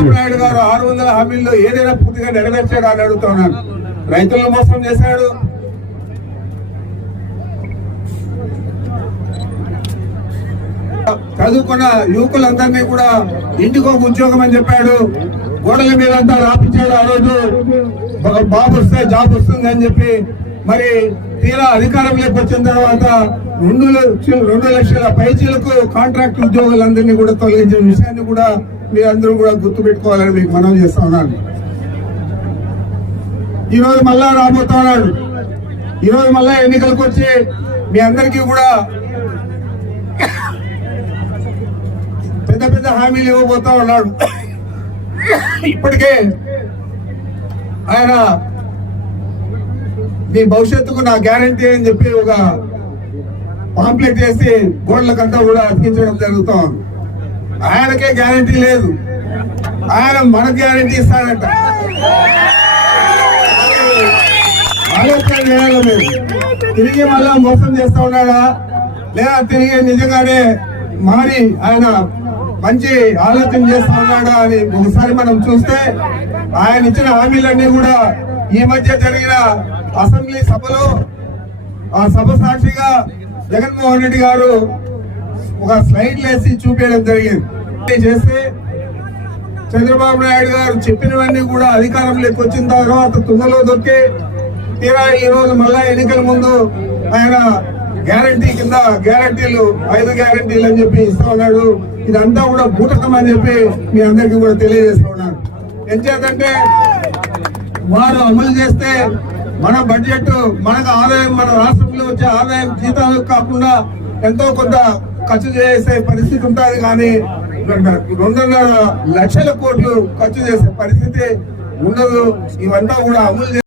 చంద్రబాబు నాయుడు గారు ఆరు వందల హామీల్లో ఏదైనా పూర్తిగా నెరవేర్చాడు అని అడుగుతున్నాను రైతులను మోసం చేశాడు. చదువుకున్న యువకులందరినీ కూడా ఇంటికో ఉద్యోగం అని చెప్పాడు. గోడల మీద అంతా రాపించాడు ఆ రోజు. ఒక బాబు వస్తే జాబ్ వస్తుంది అని చెప్పి. మరి తీరా అధికారంలోకి వచ్చిన తర్వాత రెండు లక్షలు రెండు లక్షల పైచీలకు కాంట్రాక్ట్ ఉద్యోగులందరినీ కూడా తొలగించిన విషయాన్ని కూడా మీరందరూ కూడా గుర్తు పెట్టుకోవాలని మీకు మనం చేస్తా ఉన్నాను. ఈరోజు మళ్ళా రాబోతా ఉన్నాడు. ఈరోజు మళ్ళా ఎన్నికలకు వచ్చి మీ అందరికీ కూడా పెద్ద పెద్ద హామీలు ఇవ్వబోతా ఉన్నాడు. ఇప్పటికే ఆయన మీ భవిష్యత్తుకు నా గ్యారంటీ అని చెప్పి ఒక పాంప్లెట్ చేసి గోడలకంతా కూడా అతికించడం జరుగుతాం ఆయనకే గ్యారంటీ లేదు. ఆయన మన గ్యారంటీ ఇస్తాడంట. ఆలోచన చేయాలి తిరిగి మళ్ళా మోసం చేస్తా ఉన్నాడా? లేదా తిరిగి నిజంగానే మారి ఆయన మంచి ఆలోచన చేస్తా ఉన్నాడా అని ఒకసారి మనం చూస్తే ఆయన ఇచ్చిన హామీలన్నీ కూడా ఈ మధ్య జరిగిన అసెంబ్లీ సభలో ఆ సభ సాక్షిగా జగన్మోహన్ రెడ్డి గారు ఒక స్లైడ్ వేసి చూపించడం జరిగింది. చేస్తే చంద్రబాబు నాయుడు గారు చెప్పినవన్నీ కూడా అధికారంలోకి వచ్చిన తర్వాత తుంగలో దొక్కి తీరా ఈ రోజు మళ్ళా ఎన్నికల ముందు ఆయన గ్యారంటీ కింద గ్యారంటీలు ఐదు గ్యారంటీలు అని చెప్పి ఇస్తా ఉన్నాడు. ఇదంతా కూడా బూటకం అని చెప్పి మీ అందరికీ కూడా తెలియజేస్తా ఉన్నాను. ఎంచేతంటే వారు అమలు చేస్తే మన బడ్జెట్ మనకు ఆదాయం మన రాష్ట్రంలో వచ్చే ఆదాయం జీతాలు కాకుండా ఎంతో కొంత ఖర్చు చేసే పరిస్థితి ఉంటుంది కానీ రెండున్నర లక్షల కోట్లు ఖర్చు చేసే పరిస్థితి ఉండదు. ఇవంతా కూడా అమలు చే-